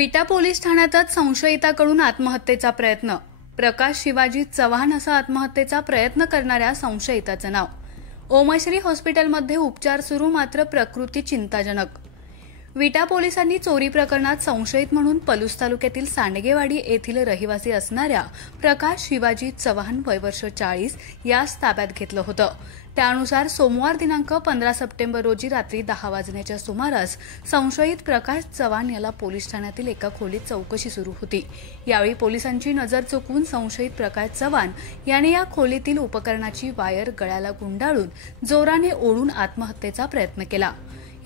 विटा पोलीस ठाण्यातच संशयिताकडून आत्महत्येचा प्रयत्न। प्रकाश शिवाजी चव्हाण असा आत्महत्येचा प्रयत्न करणाऱ्या संशयिताचं नाव। ओमश्री हॉस्पिटलमध्ये उपचार सुरू, मात्र प्रकृती चिंताजनक। विटा पोलिसांनी चोरी प्रकरणात संशयित म्हणून पलूस तालुक्यातील सांडगेवाडी येथील रहिवासी असणाऱ्या प्रकाश शिवाजी चव्हाण वय वर्ष 40 यास ताब्यात घेतलं होतं। त्यानुसार सोमवार दिनांक 15 सप्टेंबर रोजी रात्री 10 वाजण्याच्या सुमारास संशयित प्रकाश चव्हाण याला पोलीस ठाण्यातील एका खोलीत चौकशी सुरू होती। यावेळी पोलिसांची नजर चुकवून संशयित प्रकाश चव्हाण याने या खोलीतील उपकरणाची वायर गळ्याला गुंडाळून जोराने ओढून आत्महत्येचा प्रयत्न केला।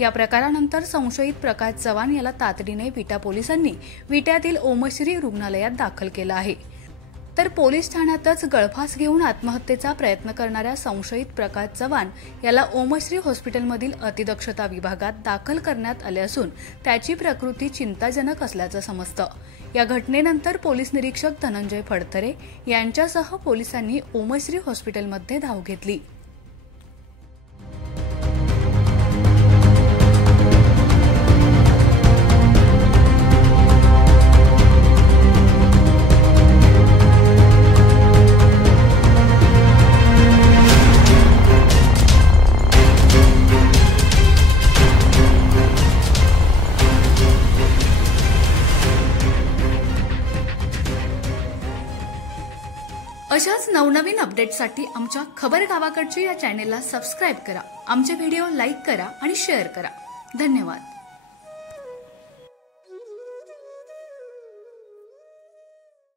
या प्रकारानंतर संशयित प्रकाश चव्हाण याला तातडीने विटा पोलिसांनी विट्यातील ओमश्री रुग्णालयात दाखल केलं आहे। तर पोलीस ठाण्यातच गळफास घेऊन आत्महत्येचा प्रयत्न करणाऱ्या संशयित प्रकाश चव्हाण याला ओमश्री हॉस्पिटलमधील अतिदक्षता विभागात दाखल करण्यात आले असून त्याची प्रकृती चिंताजनक असल्याचं समजतं। या घटनेनंतर पोलीस निरीक्षक धनंजय फडतरे यांच्यासह पोलिसांनी ओमश्री हॉस्पिटलमध्ये धाव घेतली। अशाच नवनवीन अपडेट्ससाठी आमच्या खबर गावाकडची या चॅनेलला सबस्क्राइब करा, आमचे व्हिडिओ लाईक करा आणि शेअर करा। धन्यवाद।